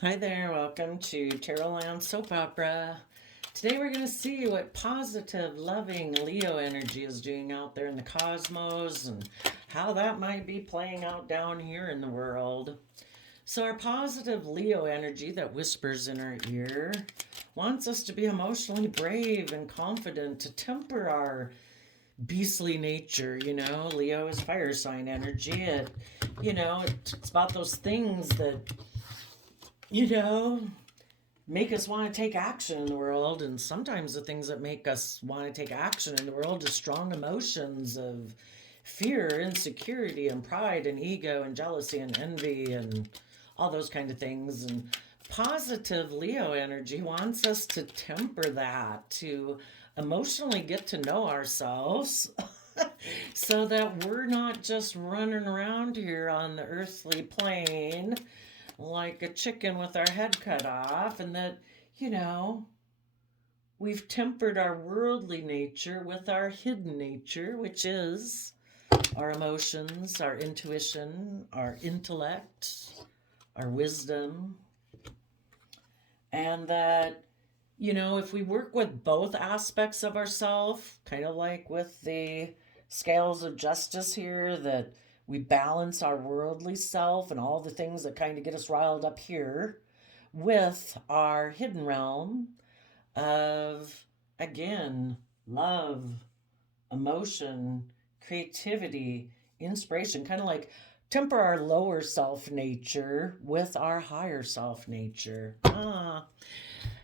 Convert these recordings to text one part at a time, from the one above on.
Hi there, welcome to Terrorland Soap Opera. Today we're going to see what positive, loving Leo energy is doing out there in the cosmos and how that might be playing out down here in the world. So, our positive Leo energy that whispers in our ear wants us to be emotionally brave and confident to temper our beastly nature. Leo is fire sign energy. It's about those things that, you know, make us want to take action in the world. And sometimes the things that make us want to take action in the world is strong emotions of fear, insecurity, and pride, and ego, and jealousy, and envy, and all those kind of things. And positive Leo energy wants us to temper that, to emotionally get to know ourselves. So that we're not just running around here on the earthly plane like a chicken with our head cut off, and that, you know, we've tempered our worldly nature with our hidden nature, which is our emotions, our intuition, our intellect, our wisdom, and that, if we work with both aspects of ourself, kind of like with the scales of justice here, that we balance our worldly self and all the things that kind of get us riled up here with our hidden realm of, again, love, emotion, creativity, inspiration, kind of like temper our lower self nature with our higher self nature.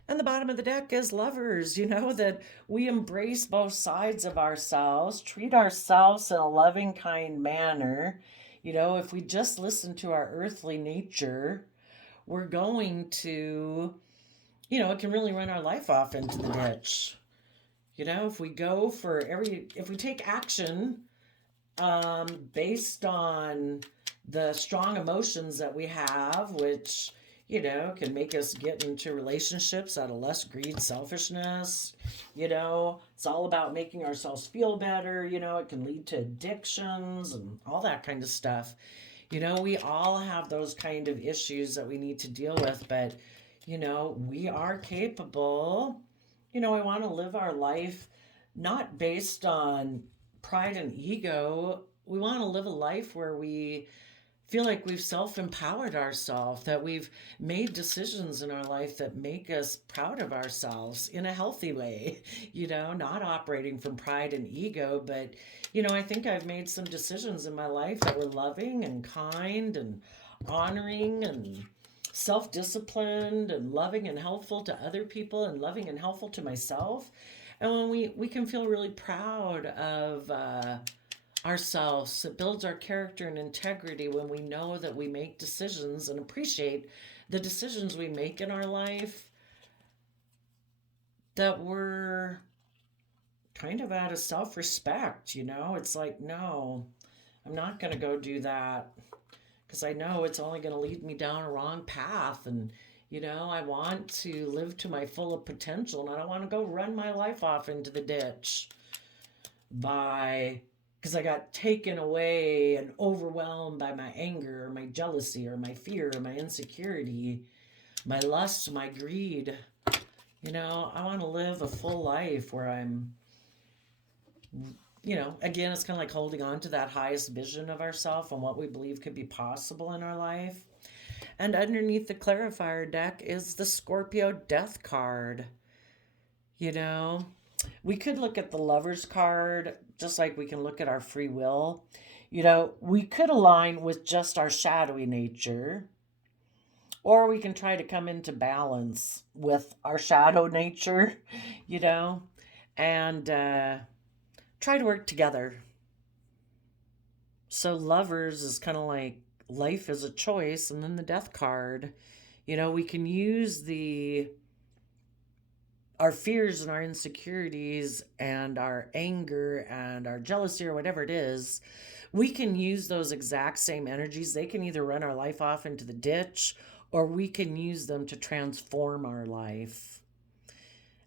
And the bottom of the deck is lovers, that we embrace both sides of ourselves, treat ourselves in a loving, kind manner. If we just listen to our earthly nature, we're going to, it can really run our life off into the ditch. If we take action based on the strong emotions that we have, which, can make us get into relationships out of less greed, selfishness. It's all about making ourselves feel better. It can lead to addictions and all that kind of stuff. We all have those kind of issues that we need to deal with, but, we are capable. We want to live our life not based on pride and ego. We want to live a life where we feel like we've self empowered ourselves, that we've made decisions in our life that make us proud of ourselves in a healthy way, not operating from pride and ego. But, I think I've made some decisions in my life that were loving and kind and honoring and self disciplined and loving and helpful to other people and loving and helpful to myself. And when we can feel really proud of ourselves, it builds our character and integrity when we know that we make decisions and appreciate the decisions we make in our life that were kind of out of self respect. It's like, no, I'm not going to go do that because I know it's only going to lead me down a wrong path. And, I want to live to my full potential, and I don't want to go run my life off into the ditch by because I got taken away and overwhelmed by my anger or my jealousy or my fear or my insecurity, my lust, my greed. I want to live a full life where I'm, again, it's kind of like holding on to that highest vision of ourselves and what we believe could be possible in our life. And underneath the clarifier deck is the Scorpio Death card. You know, we could look at the Lover's card just like we can look at our free will. We could align with just our shadowy nature, or we can try to come into balance with our shadow nature, you know, and try to work together. So, lovers is kind of like life is a choice, and then the death card. We can use the our fears and our insecurities and our anger and our jealousy or whatever it is, we can use those exact same energies. They can either run our life off into the ditch or we can use them to transform our life.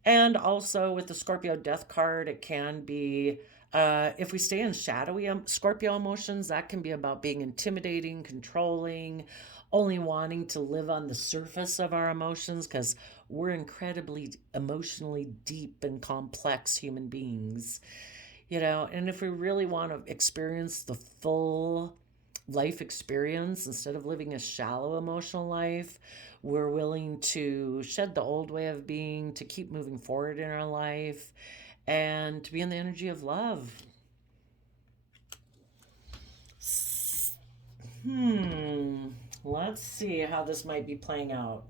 And also with the Scorpio death card, it can be if we stay in shadowy Scorpio emotions, that can be about being intimidating, controlling, only wanting to live on the surface of our emotions because we're incredibly emotionally deep and complex human beings, and if we really want to experience the full life experience instead of living a shallow emotional life, we're willing to shed the old way of being to keep moving forward in our life and to be in the energy of love. Hmm. Let's see how this might be playing out.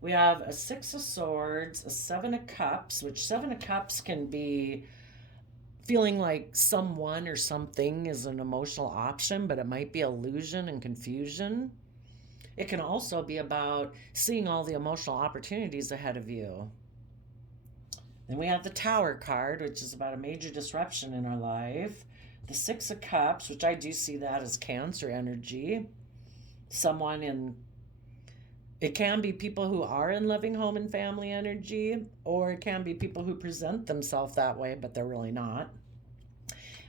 We have a Six of Swords, a Seven of Cups, which Seven of Cups can be feeling like someone or something is an emotional option, but it might be illusion and confusion. It can also be about seeing all the emotional opportunities ahead of you. Then we have the Tower card, which is about a major disruption in our life. The Six of Cups, which I do see that as Cancer energy. Someone in It can be people who are in loving home and family energy, or it can be people who present themselves that way, but they're really not.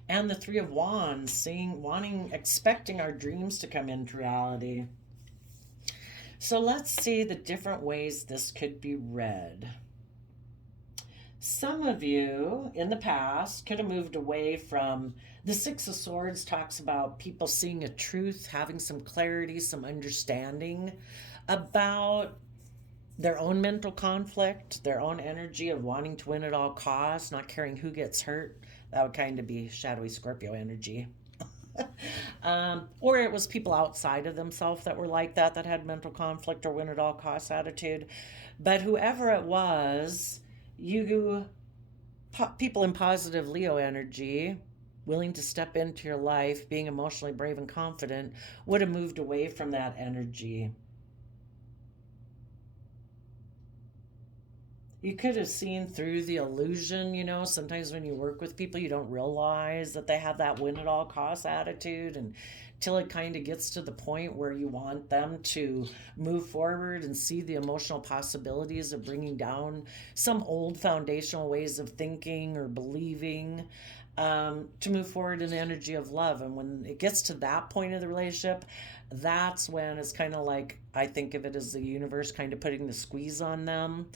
And the Three of Wands, expecting our dreams to come into reality. So let's see the different ways this could be read. Some of you in the past could have moved away from the Six of Swords, talks about people seeing a truth, having some clarity, some understanding about their own mental conflict, their own energy of wanting to win at all costs, not caring who gets hurt. That would kind of be shadowy Scorpio energy. Or it was people outside of themselves that were like that had mental conflict or win at all costs attitude. But whoever it was, you people in positive Leo energy, willing to step into your life, being emotionally brave and confident, would have moved away from that energy. You could have seen through the illusion, sometimes when you work with people, you don't realize that they have that win at all costs attitude, and till it kind of gets to the point where you want them to move forward and see the emotional possibilities of bringing down some old foundational ways of thinking or believing, to move forward in the energy of love. And when it gets to that point of the relationship, that's when it's kind of like, I think of it as the universe kind of putting the squeeze on them.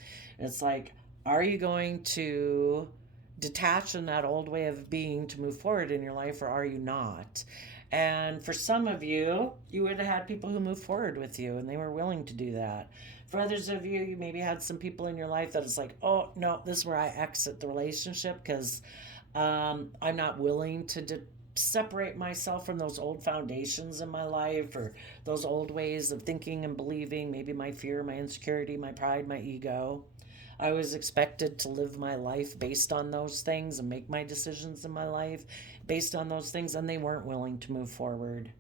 It's like, are you going to detach from that old way of being to move forward in your life, or are you not? And for some of you, you would have had people who moved forward with you and they were willing to do that. For others of you, you maybe had some people in your life that is like, oh, no, this is where I exit the relationship because I'm not willing to separate myself from those old foundations in my life or those old ways of thinking and believing, maybe my fear, my insecurity, my pride, my ego. I was expected to live my life based on those things and make my decisions in my life based on those things, and they weren't willing to move forward.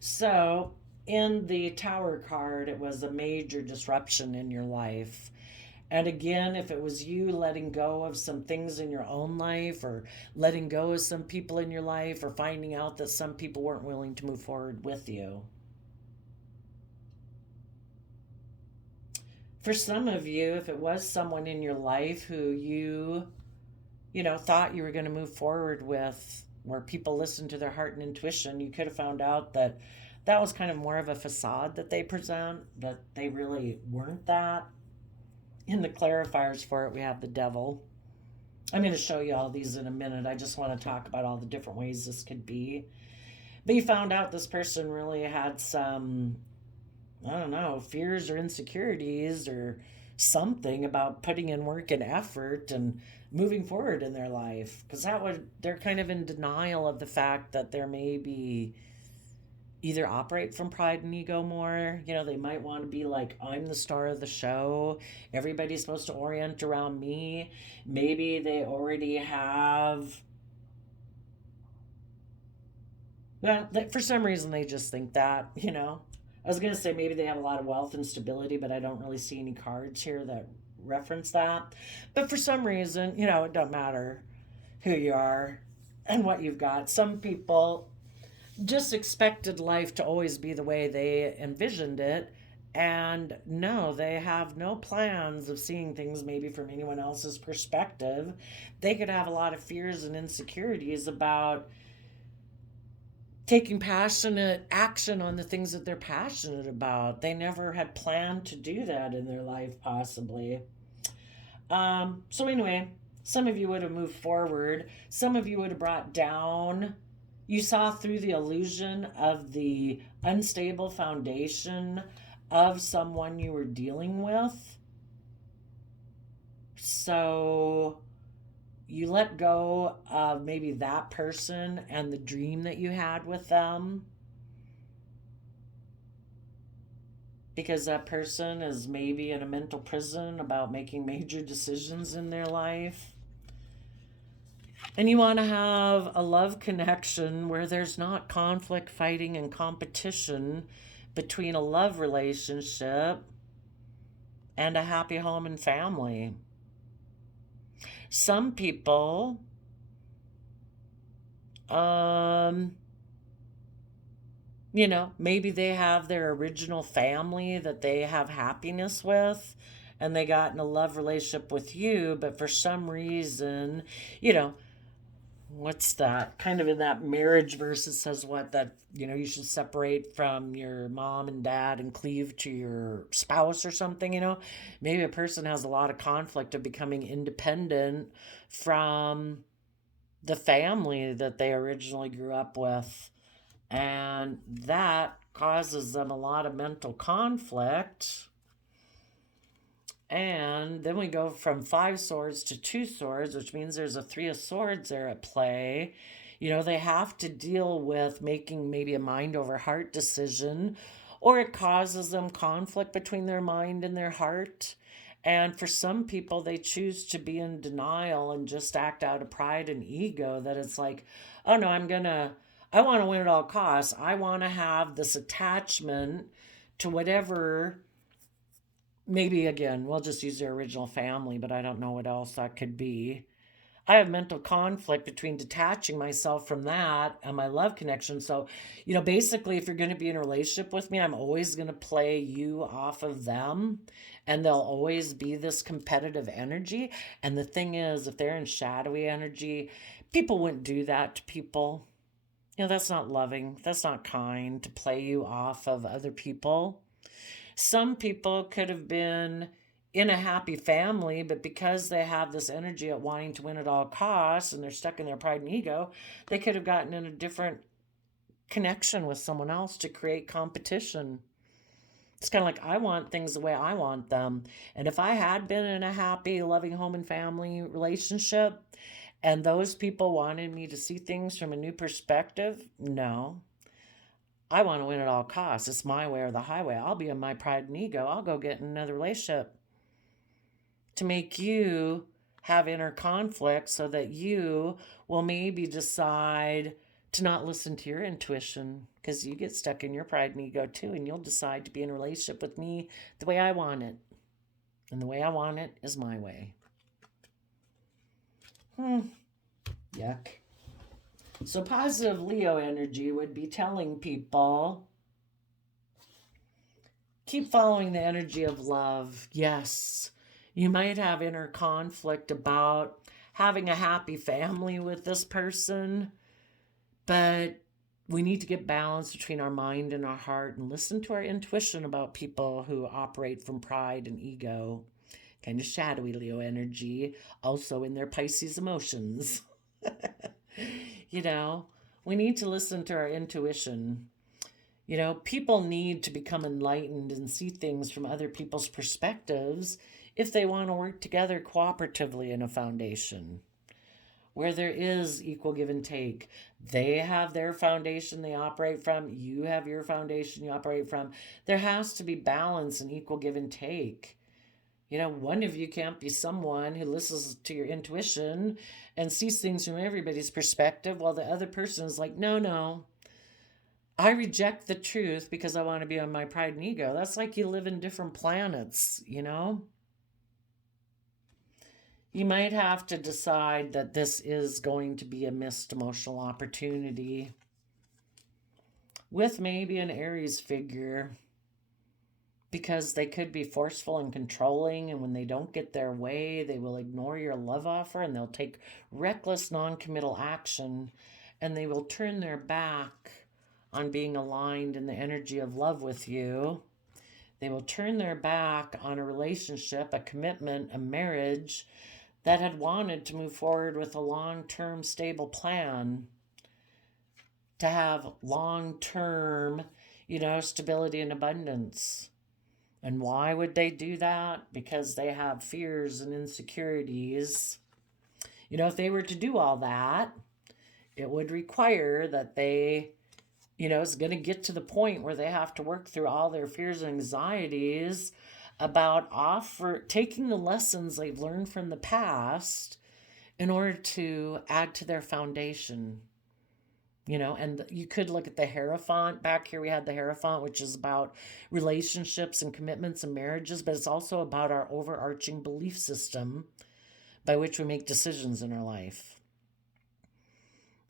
So, in the Tower card, it was a major disruption in your life. And again, if it was you letting go of some things in your own life or letting go of some people in your life or finding out that some people weren't willing to move forward with you. For some of you, if it was someone in your life who you thought you were going to move forward with, where people listen to their heart and intuition, you could have found out that that was kind of more of a facade that they present, that they really weren't that. In the clarifiers for it, we have the devil. I'm going to show you all these in a minute. I just want to talk about all the different ways this could be. But you found out this person really had some, I don't know, fears or insecurities or something about putting in work and effort and moving forward in their life. Because they're kind of in denial of the fact that there may be either operate from pride and ego more. They might want to be like, I'm the star of the show. Everybody's supposed to orient around me. Maybe they already have. Well, for some reason, they just think that, I was going to say maybe they have a lot of wealth and stability, but I don't really see any cards here that reference that. But for some reason, it doesn't matter who you are and what you've got. Some people just expected life to always be the way they envisioned it. And no, they have no plans of seeing things maybe from anyone else's perspective. They could have a lot of fears and insecurities about taking passionate action on the things that they're passionate about. They never had planned to do that in their life, possibly. So anyway, some of you would have moved forward. Some of you would have brought down. You saw through the illusion of the unstable foundation of someone you were dealing with. So you let go of maybe that person and the dream that you had with them, because that person is maybe in a mental prison about making major decisions in their life. And you want to have a love connection where there's not conflict, fighting, and competition between a love relationship and a happy home and family. Some people, maybe they have their original family that they have happiness with, and they got in a love relationship with you, but for some reason, you know, what's that kind of in that marriage verse? It says what, that you should separate from your mom and dad and cleave to your spouse or something. Maybe a person has a lot of conflict of becoming independent from the family that they originally grew up with, and that causes them a lot of mental conflict. And then we go from 5 swords to 2 swords, which means there's a 3 of swords there at play. They have to deal with making maybe a mind over heart decision, or it causes them conflict between their mind and their heart. And for some people, they choose to be in denial and just act out of pride and ego, that it's like, oh no, I want to win at all costs. I want to have this attachment to whatever. Maybe again, we'll just use their original family, but I don't know what else that could be. I have mental conflict between detaching myself from that and my love connection. So, basically, if you're going to be in a relationship with me, I'm always going to play you off of them. And there'll always be this competitive energy. And the thing is, if they're in shadowy energy, people wouldn't do that to people. That's not loving. That's not kind, to play you off of other people. Some people could have been in a happy family, but because they have this energy at wanting to win at all costs and they're stuck in their pride and ego, they could have gotten in a different connection with someone else to create competition. It's kind of like, I want things the way I want them. And if I had been in a happy, loving home and family relationship and those people wanted me to see things from a new perspective, no. I want to win at all costs. It's my way or the highway. I'll be in my pride and ego. I'll go get in another relationship to make you have inner conflict so that you will maybe decide to not listen to your intuition, because you get stuck in your pride and ego too, and you'll decide to be in a relationship with me the way I want it. And the way I want it is my way. Yuck. So positive Leo energy would be telling people, keep following the energy of love. Yes, you might have inner conflict about having a happy family with this person, but we need to get balance between our mind and our heart and listen to our intuition about people who operate from pride and ego. Kind of shadowy Leo energy, also in their Pisces emotions. We need to listen to our intuition. People need to become enlightened and see things from other people's perspectives if they want to work together cooperatively in a foundation where there is equal give and take. They have their foundation they operate from. You have your foundation you operate from. There has to be balance and equal give and take. One of you can't be someone who listens to your intuition and sees things from everybody's perspective, while the other person is like, no, I reject the truth because I want to be on my pride and ego. That's like you live in different planets. You might have to decide that this is going to be a missed emotional opportunity with maybe an Aries figure, because they could be forceful and controlling, and when they don't get their way, they will ignore your love offer and they'll take reckless, non-committal action, and they will turn their back on being aligned in the energy of love with you. They will turn their back on a relationship, a commitment, a marriage that had wanted to move forward with a long-term stable plan to have long-term, stability and abundance. And why would they do that? Because they have fears and insecurities. If they were to do all that, it would require that they, it's going to get to the point where they have to work through all their fears and anxieties about taking the lessons they've learned from the past in order to add to their foundation. And you could look at the Hierophant. Back here we had the Hierophant, which is about relationships and commitments and marriages, but it's also about our overarching belief system by which we make decisions in our life.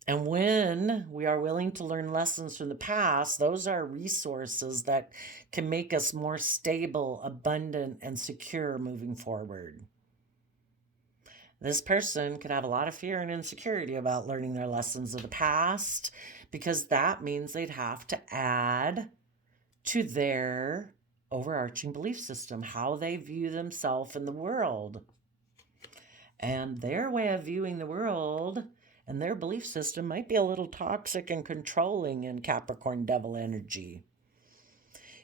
And when we are willing to learn lessons from the past, those are resources that can make us more stable, abundant, and secure moving forward. This person could have a lot of fear and insecurity about learning their lessons of the past, because that means they'd have to add to their overarching belief system, how they view themselves in the world. And their way of viewing the world and their belief system might be a little toxic and controlling in Capricorn devil energy.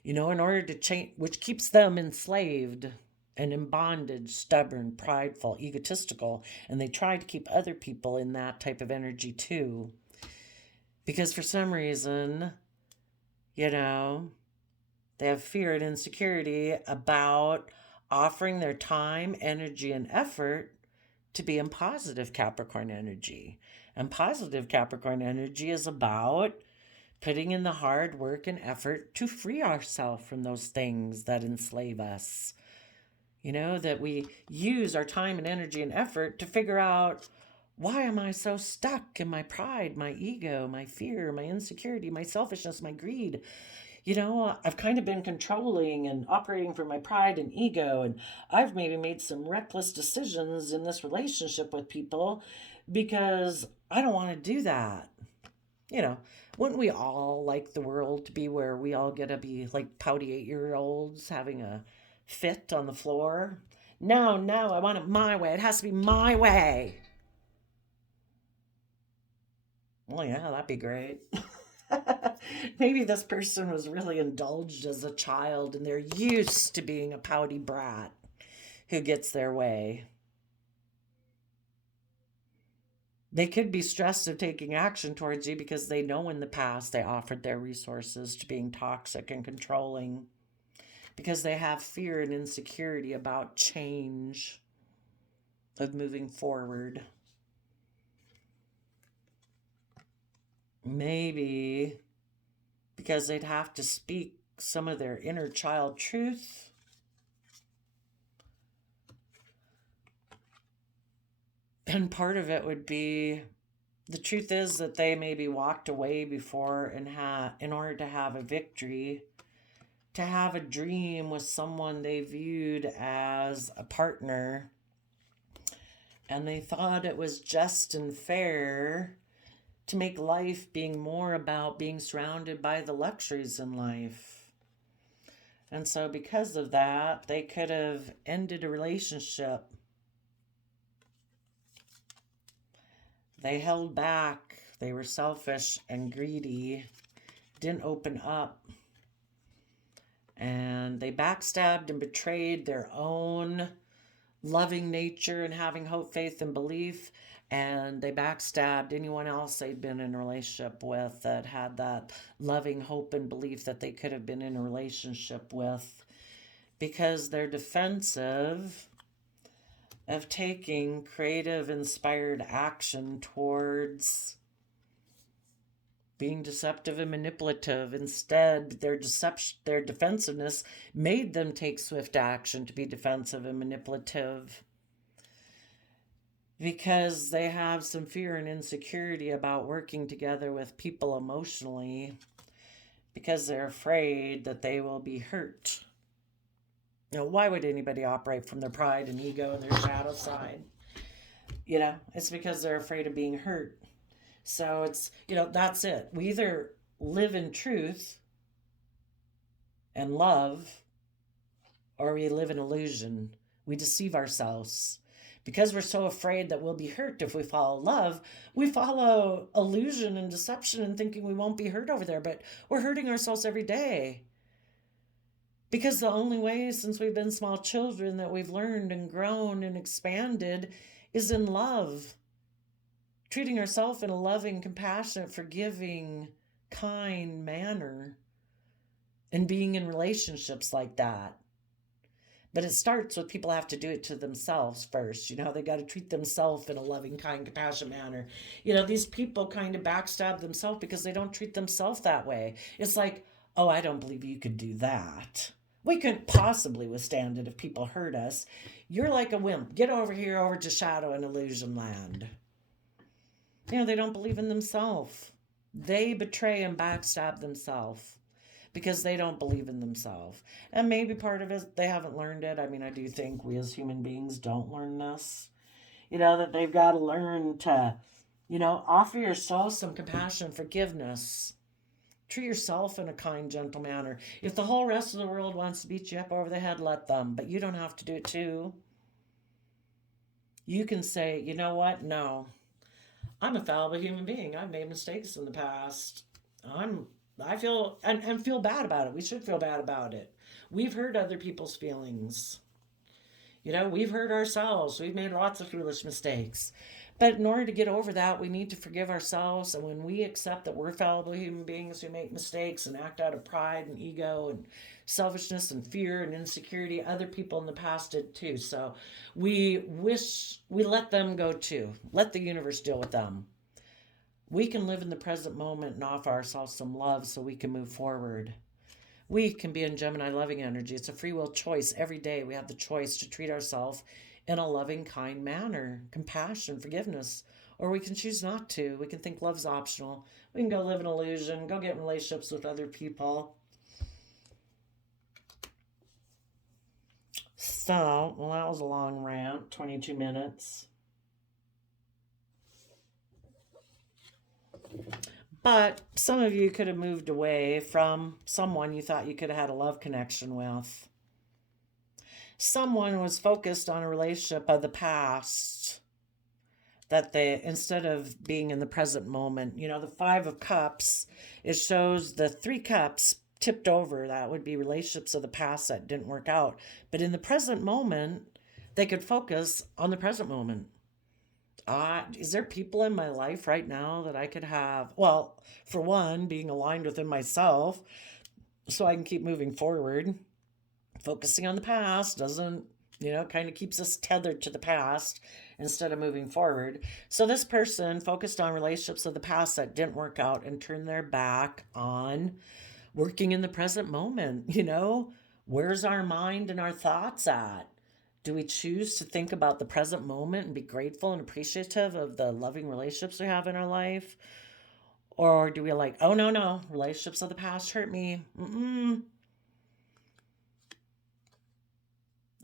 In order to change, which keeps them enslaved and in bondage, stubborn, prideful, egotistical, and they try to keep other people in that type of energy too. Because for some reason, they have fear and insecurity about offering their time, energy, and effort to be in positive Capricorn energy. And positive Capricorn energy is about putting in the hard work and effort to free ourselves from those things that enslave us. That we use our time and energy and effort to figure out, why am I so stuck in my pride, my ego, my fear, my insecurity, my selfishness, my greed? I've kind of been controlling and operating from my pride and ego, and I've maybe made some reckless decisions in this relationship with people because I don't want to do that. Wouldn't we all like the world to be where we all get to be like pouty 8-year-olds having a fit on the floor? No, I want it my way. It has to be my way. Well, yeah, that'd be great. Maybe this person was really indulged as a child and they're used to being a pouty brat who gets their way. They could be stressed of taking action towards you because they know in the past they offered their resources to being toxic and controlling, because they have fear and insecurity about change, of moving forward. Maybe because they'd have to speak some of their inner child truth. And part of it would be, the truth is that they maybe walked away before and in order to have a victory, to have a dream with someone they viewed as a partner, and they thought it was just and fair to make life being more about being surrounded by the luxuries in life. And so because of that, they could have ended a relationship. They held back. They were selfish and greedy, didn't open up. And they backstabbed and betrayed their own loving nature and having hope, faith, and belief. And they backstabbed anyone else they'd been in a relationship with that had that loving hope and belief that they could have been in a relationship with, because they're defensive of taking creative, inspired action towards being deceptive and manipulative. Instead, their defensiveness made them take swift action to be defensive and manipulative, because they have some fear and insecurity about working together with people emotionally, because they're afraid that they will be hurt. Why would anybody operate from their pride and ego and their shadow side? It's because they're afraid of being hurt. So it's, that's it. We either live in truth and love, or we live in illusion. We deceive ourselves. Because we're so afraid that we'll be hurt if we follow love, we follow illusion and deception and thinking we won't be hurt over there, but we're hurting ourselves every day. Because the only way since we've been small children that we've learned and grown and expanded is in love. Treating ourselves in a loving, compassionate, forgiving, kind manner, and being in relationships like that. But it starts with people have to do it to themselves first. They got to treat themselves in a loving, kind, compassionate manner. These people kind of backstab themselves because they don't treat themselves that way. It's like, oh, I don't believe you could do that. We couldn't possibly withstand it if people hurt us. You're like a wimp. Get over here, over to shadow and illusion land. They don't believe in themselves. They betray and backstab themselves because they don't believe in themselves. And maybe part of it, they haven't learned it. I mean, I do think we as human beings don't learn this. That they've got to learn to, offer yourself some compassion, forgiveness. Treat yourself in a kind, gentle manner. If the whole rest of the world wants to beat you up over the head, let them. But you don't have to do it too. You can say, you know what? No. I'm a fallible human being. I've made mistakes in the past. I feel and feel bad about it. We should feel bad about it. We've hurt other people's feelings. We've hurt ourselves. We've made lots of foolish mistakes. But in order to get over that, we need to forgive ourselves. And when we accept that we're fallible human beings who make mistakes and act out of pride and ego and selfishness and fear and insecurity, other people in the past did too. So we let them go too. Let the universe deal with them. We can live in the present moment and offer ourselves some love so we can move forward. We can be in Gemini loving energy. It's a free will choice. Every day we have the choice to treat ourselves in a loving, kind manner, compassion, forgiveness. Or we can choose not to. We can think love's optional. We can go live in illusion, go get in relationships with other people. So, well, that was a long rant, 22 minutes. But some of you could have moved away from someone you thought you could have had a love connection with. Someone was focused on a relationship of the past that they, instead of being in the present moment, the 5 of Cups, it shows the 3 cups tipped over. That would be relationships of the past that didn't work out. But in the present moment, they could focus on the present moment. Is there people in my life right now that I could have? Well, for one, being aligned within myself so I can keep moving forward. Focusing on the past doesn't, kind of keeps us tethered to the past instead of moving forward. So this person focused on relationships of the past that didn't work out and turned their back on working in the present moment. Where's our mind and our thoughts at? Do we choose to think about the present moment and be grateful and appreciative of the loving relationships we have in our life? Or do we oh, no, relationships of the past hurt me.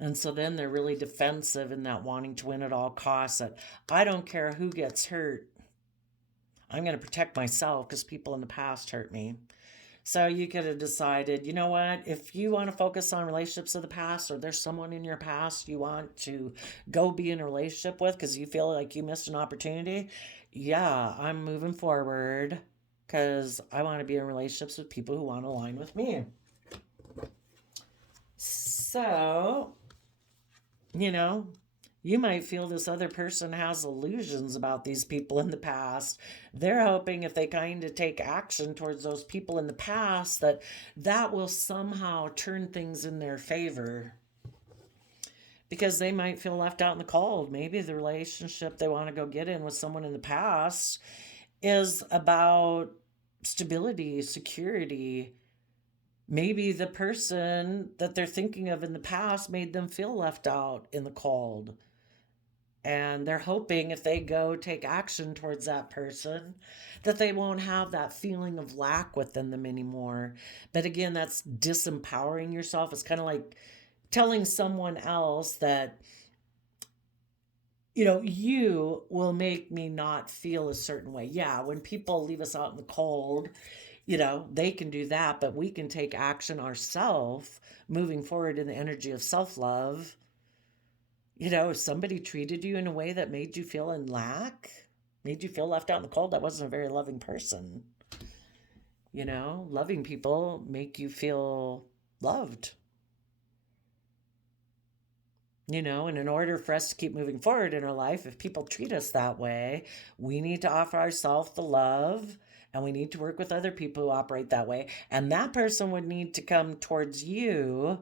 And so then they're really defensive in that wanting to win at all costs, that I don't care who gets hurt. I'm going to protect myself because people in the past hurt me. So you could have decided, you know what, if you want to focus on relationships of the past, or there's someone in your past you want to go be in a relationship with because you feel like you missed an opportunity, yeah, I'm moving forward because I want to be in relationships with people who want to align with me. So, you might feel this other person has illusions about these people in the past. They're hoping if they kind of take action towards those people in the past, that will somehow turn things in their favor. Because they might feel left out in the cold. Maybe the relationship they want to go get in with someone in the past is about stability, security. Maybe the person that they're thinking of in the past made them feel left out in the cold. And they're hoping if they go take action towards that person, that they won't have that feeling of lack within them anymore. But again, that's disempowering yourself. It's kind of like telling someone else that, you will make me not feel a certain way. Yeah, when people leave us out in the cold, They can do that, but we can take action ourselves moving forward in the energy of self love. If somebody treated you in a way that made you feel in lack, made you feel left out in the cold, that wasn't a very loving person. Loving people make you feel loved. And in order for us to keep moving forward in our life, if people treat us that way, we need to offer ourselves the love, and we need to work with other people who operate that way. And that person would need to come towards you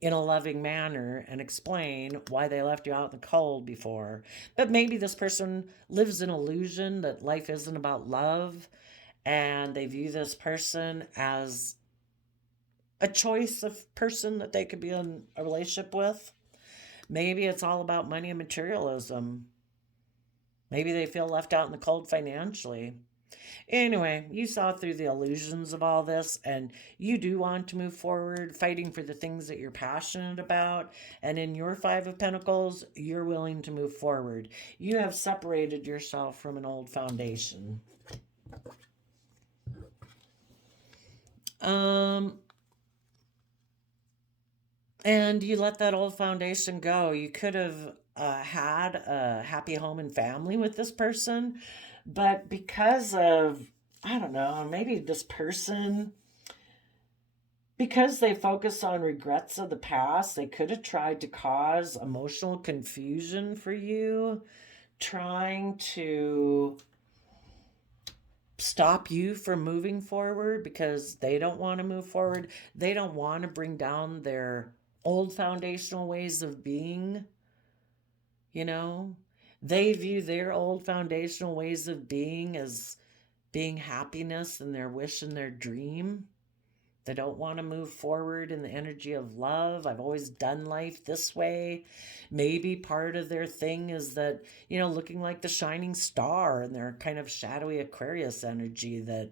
in a loving manner and explain why they left you out in the cold before. But maybe this person lives in illusion that life isn't about love, and they view this person as a choice of person that they could be in a relationship with. Maybe it's all about money and materialism. Maybe they feel left out in the cold financially. Anyway, you saw through the illusions of all this, and you do want to move forward, fighting for the things that you're passionate about. And in your Five of Pentacles, you're willing to move forward. You have separated yourself from an old foundation. And you let that old foundation go. You could have had a happy home and family with this person, but because of, I don't know, maybe this person, because they focus on regrets of the past, they could have tried to cause emotional confusion for you, trying to stop you from moving forward because they don't want to move forward. They don't want to bring down their old foundational ways of being. They view their old foundational ways of being as being happiness and their wish and their dream. They don't want to move forward in the energy of love. I've always done life this way. Maybe part of their thing is that, looking like the shining star and their kind of shadowy Aquarius energy, that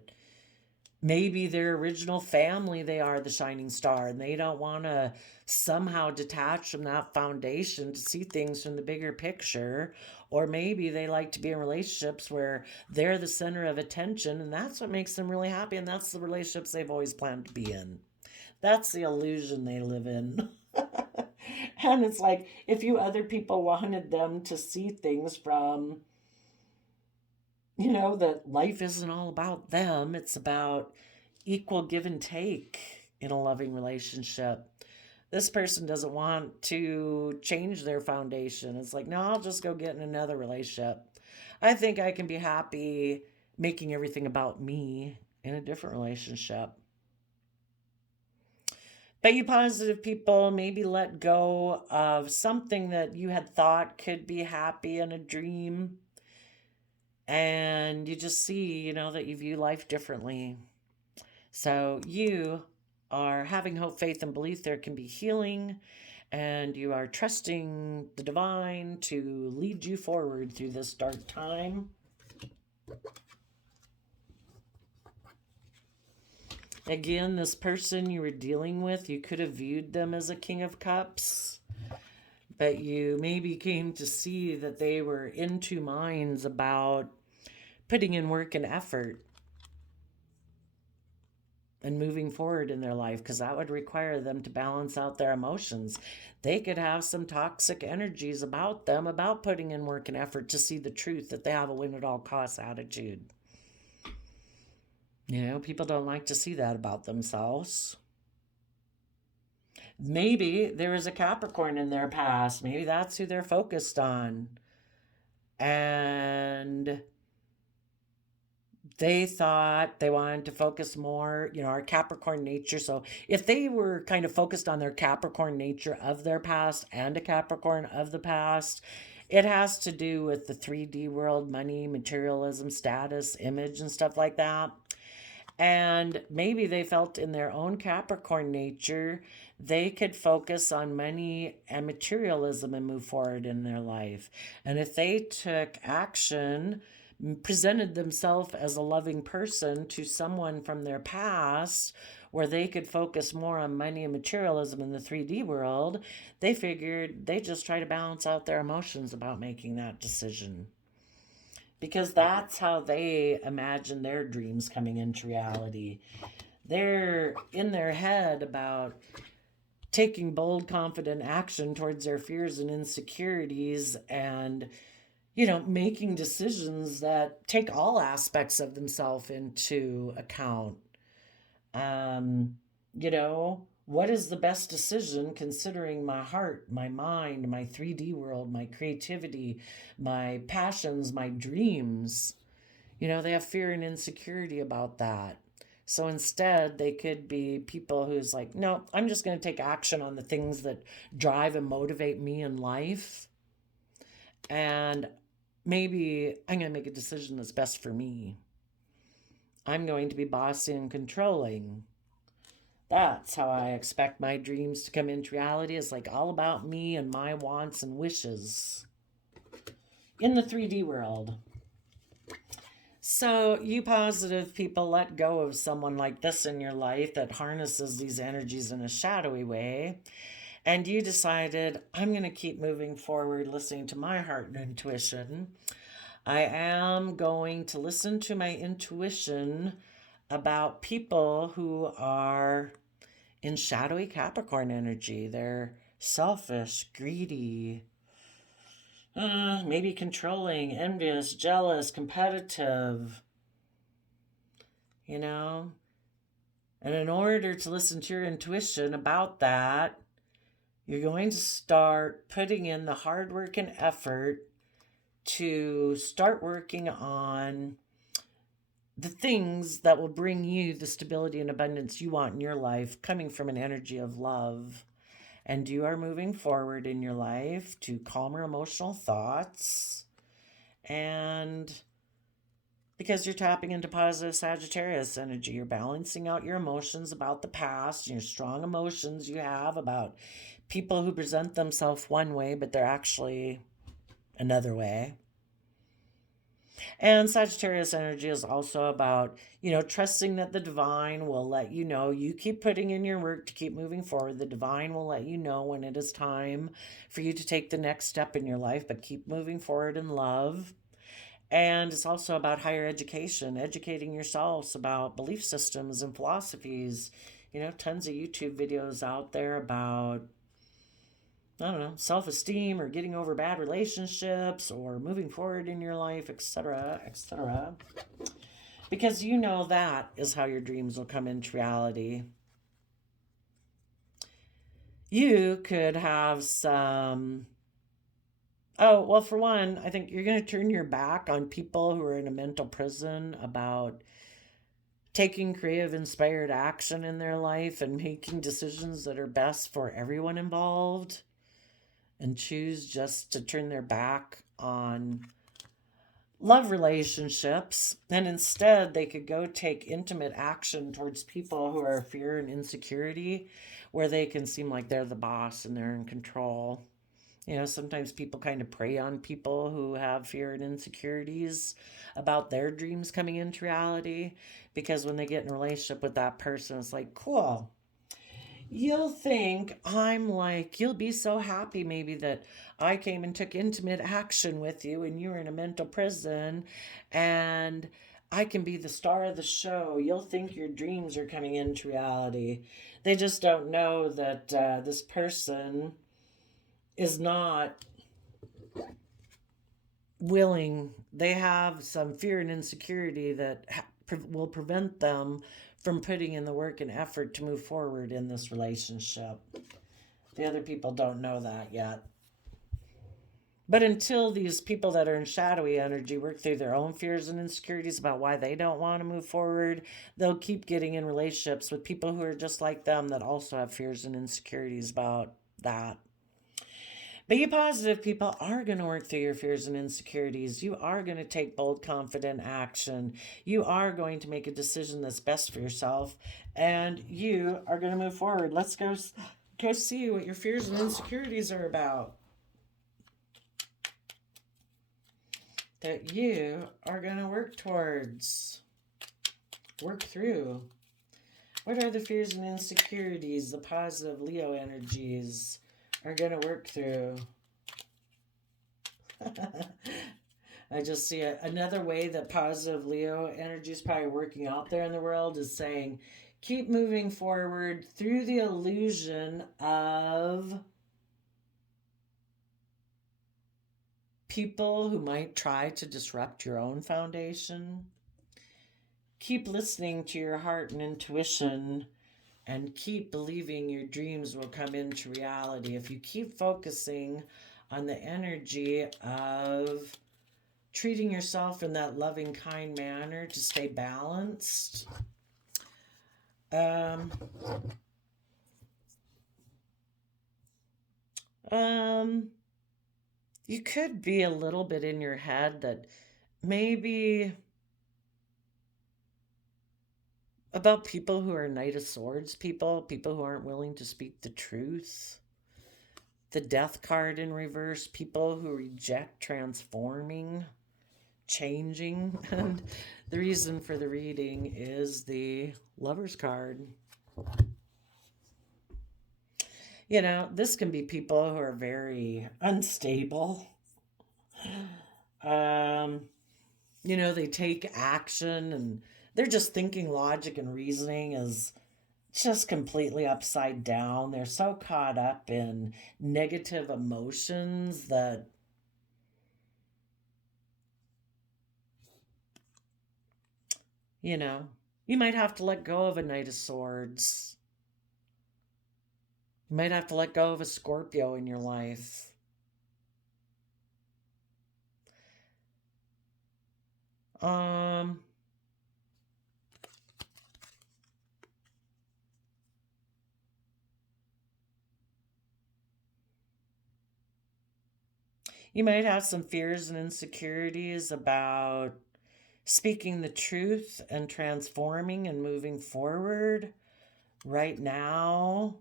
maybe their original family, they are the shining star, and they don't want to somehow detach from that foundation to see things from the bigger picture. Or maybe they like to be in relationships where they're the center of attention, and that's what makes them really happy, and that's the relationships they've always planned to be in. That's the illusion they live in. And it's like, if you other people wanted them to see things from, that life isn't all about them, it's about equal give and take in a loving relationship. This person doesn't want to change their foundation. It's like, no, I'll just go get in another relationship. I think I can be happy making everything about me in a different relationship. But you positive people, maybe let go of something that you had thought could be happy in a dream. And you just see, that you view life differently. So you are having hope, faith, and belief there can be healing, and you are trusting the divine to lead you forward through this dark time. Again, this person you were dealing with, you could have viewed them as a King of Cups, but you maybe came to see that they were in two minds about putting in work and effort and moving forward in their life, because that would require them to balance out their emotions. They could have some toxic energies about them, about putting in work and effort to see the truth, that they have a win at all costs attitude. People don't like to see that about themselves. Maybe there is a Capricorn in their past. Maybe that's who they're focused on. And they thought they wanted to focus more, our Capricorn nature. So if they were kind of focused on their Capricorn nature of their past and a Capricorn of the past, it has to do with the 3D world, money, materialism, status, image, and stuff like that. And maybe they felt in their own Capricorn nature, they could focus on money and materialism and move forward in their life. And if they took action, presented themselves as a loving person to someone from their past, where they could focus more on money and materialism in the 3D world, they figured they just try to balance out their emotions about making that decision. because that's how they imagine their dreams coming into reality. They're in their head about taking bold, confident action towards their fears and insecurities and, making decisions that take all aspects of themselves into account. Um, what is the best decision considering my heart, my mind, my 3D world, my creativity, my passions, my dreams? They have fear and insecurity about that. So instead, they could be people who's like, no, I'm just going to take action on the things that drive and motivate me in life. And maybe I'm going to make a decision that's best for me. I'm going to be bossy and controlling. That's how I expect my dreams to come into reality. It's like all about me and my wants and wishes in the 3D world. So, you positive people, let go of someone like this in your life that harnesses these energies in a shadowy way. And you decided, I'm going to keep moving forward, listening to my heart and intuition. I am going to listen to my intuition about people who are in shadowy Capricorn energy. They're selfish, greedy, maybe controlling, envious, jealous, competitive, you know? And in order to listen to your intuition about that, you're going to start putting in the hard work and effort to start working on the things that will bring you the stability and abundance you want in your life, coming from an energy of love. And you are moving forward in your life to calmer emotional thoughts. And because you're tapping into positive Sagittarius energy, you're balancing out your emotions about the past, your strong emotions you have about people who present themselves one way, but they're actually another way. And Sagittarius energy is also about, trusting that the divine will let you know. You keep putting in your work to keep moving forward. The divine will let you know when it is time for you to take the next step in your life, but keep moving forward in love. And it's also about higher education, educating yourselves about belief systems and philosophies. Tons of YouTube videos out there about, I don't know, self-esteem or getting over bad relationships or moving forward in your life, etc., etc. Because that is how your dreams will come into reality. You could have some... Oh, well, for one, I think you're going to turn your back on people who are in a mental prison about taking creative, inspired action in their life and making decisions that are best for everyone involved, and choose just to turn their back on love relationships. And instead, they could go take intimate action towards people who are fear and insecurity, where they can seem like they're the boss and they're in control. Sometimes people kind of prey on people who have fear and insecurities about their dreams coming into reality, because when they get in a relationship with that person, it's like, cool. You'll think you'll be so happy maybe that I came and took intimate action with you and you were in a mental prison and I can be the star of the show. You'll think your dreams are coming into reality. They just don't know that this person is not willing. They have some fear and insecurity that will prevent them from putting in the work and effort to move forward in this relationship. The other people don't know that yet. But until these people that are in shadowy energy work through their own fears and insecurities about why they don't want to move forward, they'll keep getting in relationships with people who are just like them that also have fears and insecurities about that. But you positive people are going to work through your fears and insecurities. You are going to take bold, confident action. You are going to make a decision that's best for yourself. And you are going to move forward. Let's go see what your fears and insecurities are about. That you are going to work towards. Work through. What are the fears and insecurities the positive Leo energies are going to work through? I just see another way that positive Leo energy is probably working out there in the world is saying, keep moving forward through the illusion of people who might try to disrupt your own foundation. Keep listening to your heart and intuition and keep believing your dreams will come into reality. If you keep focusing on the energy of treating yourself in that loving, kind manner to stay balanced. Um, um, you could be a little bit in your head that maybe about people who are Knight of Swords people who aren't willing to speak the truth. The Death card in reverse, people who reject transforming, changing. And the reason for the reading is the Lover's card. You know, this can be people who are very unstable. Um, you know, they take action and they're just thinking logic and reasoning is just completely upside down. They're so caught up in negative emotions that, you know, you might have to let go of a Knight of Swords. You might have to let go of a Scorpio in your life. Um, you might have some fears and insecurities about speaking the truth and transforming and moving forward right now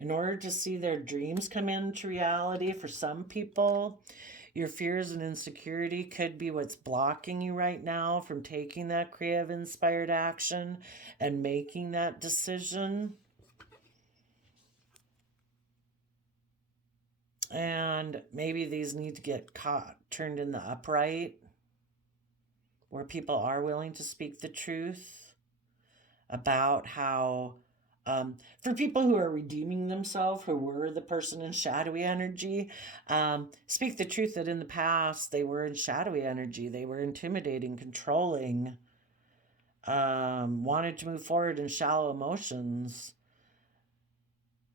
in order to see their dreams come into reality. For some people, your fears and insecurity could be what's blocking you right now from taking that creative, inspired action and making that decision. And maybe these need to get turned in the upright, where people are willing to speak the truth about how, for people who are redeeming themselves, who were the person in shadowy energy, speak the truth that in the past they were in shadowy energy. They were intimidating, controlling, wanted to move forward in shallow emotions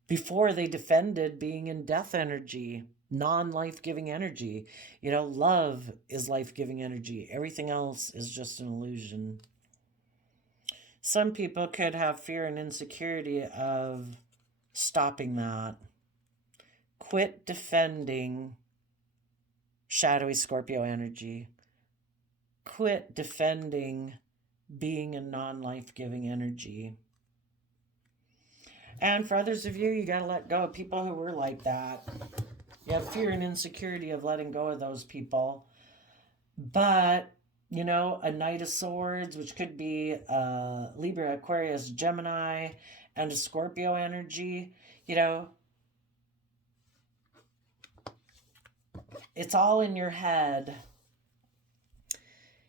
before they defended being in death energy, non-life giving energy. You know, love is life giving energy. Everything else is just an illusion. Some people could have fear and insecurity of stopping that. Quit defending shadowy Scorpio energy. Quit defending being a non-life giving energy. And for others of you, you got to let go of people who were like that. You have fear and insecurity of letting go of those people. But, you know, a Knight of Swords, which could be Libra, Aquarius, Gemini, and a Scorpio energy, you know, it's all in your head.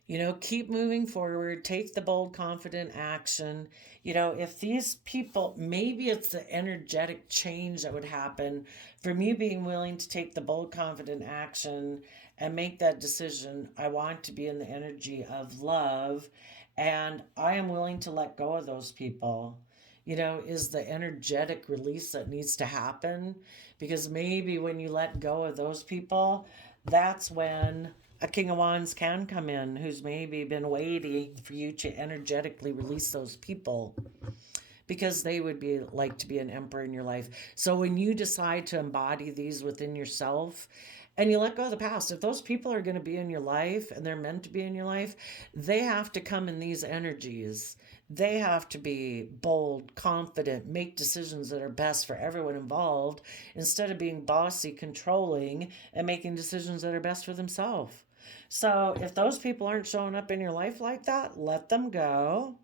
You know, keep moving forward, take the bold, confident action. You know, if these people, maybe it's the energetic change that would happen from you being willing to take the bold, confident action and make that decision. I want to be in the energy of love, and I am willing to let go of those people. You know, is the energetic release that needs to happen. Because maybe when you let go of those people, that's when a King of Wands can come in who's maybe been waiting for you to energetically release those people because they would be like to be an emperor in your life. So when you decide to embody these within yourself and you let go of the past, if those people are going to be in your life and they're meant to be in your life, they have to come in these energies. They have to be bold, confident, make decisions that are best for everyone involved instead of being bossy, controlling, and making decisions that are best for themselves. So if those people aren't showing up in your life like that, let them go.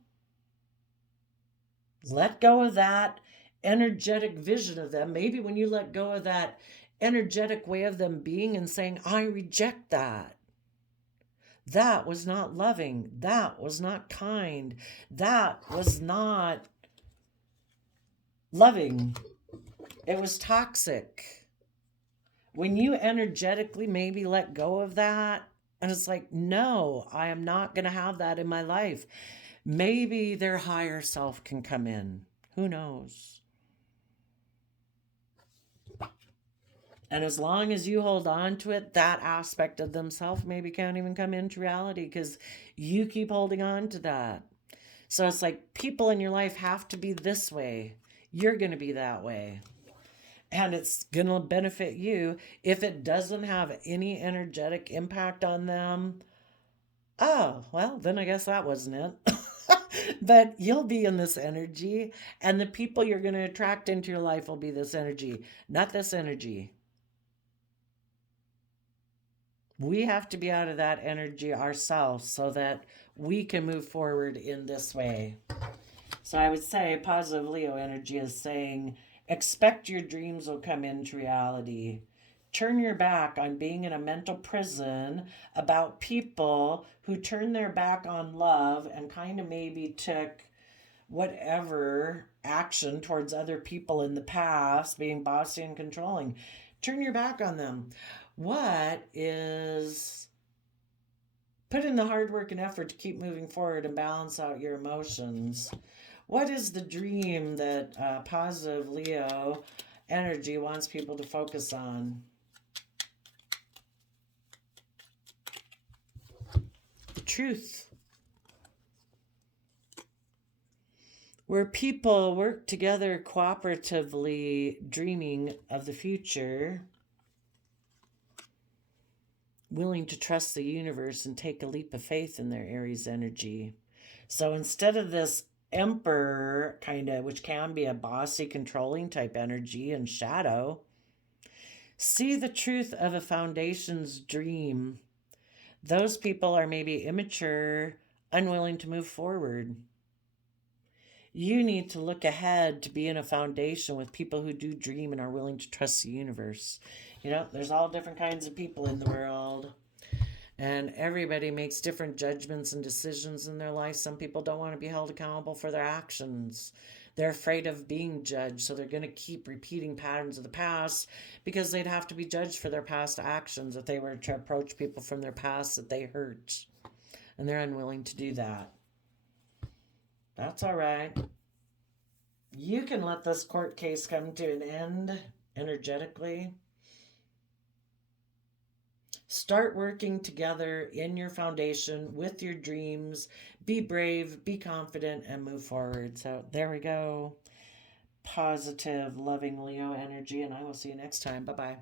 Let go of that energetic vision of them. Maybe when you let go of that energetic way of them being and saying, I reject that. That was not loving. That was not kind. That was not loving. It was toxic. When you energetically maybe let go of that, and it's like, no, I am not going to have that in my life. Maybe their higher self can come in. Who knows? And as long as you hold on to it, that aspect of themself maybe can't even come into reality because you keep holding on to that. So it's like people in your life have to be this way. You're going to be that way. And it's going to benefit you. If it doesn't have any energetic impact on them, oh, well, then I guess that wasn't it. But you'll be in this energy, and the people you're going to attract into your life will be this energy, not this energy. We have to be out of that energy ourselves so that we can move forward in this way. So I would say positive Leo energy is saying, expect your dreams will come into reality. Turn your back on being in a mental prison about people who turn their back on love and kind of maybe took whatever action towards other people in the past, being bossy and controlling. Turn your back on them. What is put in the hard work and effort to keep moving forward and balance out your emotions? What is the dream that positive Leo energy wants people to focus on? The truth. Where people work together cooperatively, dreaming of the future, willing to trust the universe and take a leap of faith in their Aries energy. So instead of this emperor kind of, which can be a bossy, controlling type energy and shadow, see the truth of a foundation's dream. Those people are maybe immature, unwilling to move forward. You need to look ahead to be in a foundation with people who do dream and are willing to trust the universe. You know, there's all different kinds of people in the world, and everybody makes different judgments and decisions in their life. Some people don't want to be held accountable for their actions. They're afraid of being judged, so they're going to keep repeating patterns of the past because they'd have to be judged for their past actions if they were to approach people from their past that they hurt. And they're unwilling to do that. That's all right. You can let this court case come to an end energetically. Start working together in your foundation with your dreams. Be brave, be confident, and move forward. So there we go. Positive, loving Leo energy, and I will see you next time. Bye bye.